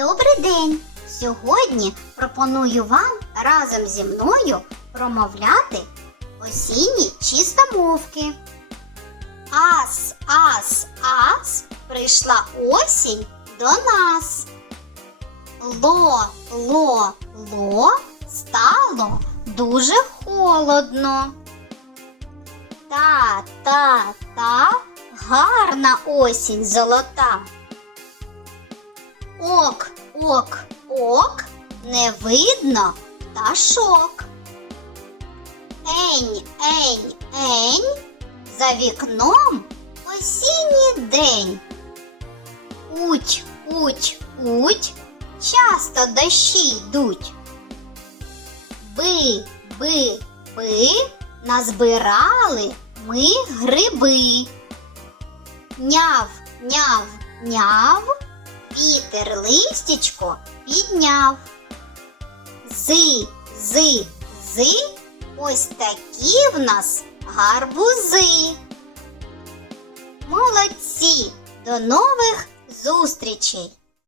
Добрий день! Сьогодні пропоную вам разом зі мною промовляти осінні чистомовки. Ас, ас, ас, прийшла осінь до нас. Ло, ло, ло, стало дуже холодно. Та, та, та, гарна осінь золота. Ок, ок, ок, не видно пташок. Ень, ень, ень, за вікном осінній день. Уть, уть, уть, часто дощі йдуть. Би, би, би, назбирали ми гриби. Няв, няв, няв, вітер листячко підняв. Зи, зи, зи, ось такі в нас гарбузи. Молодці! До нових зустрічей!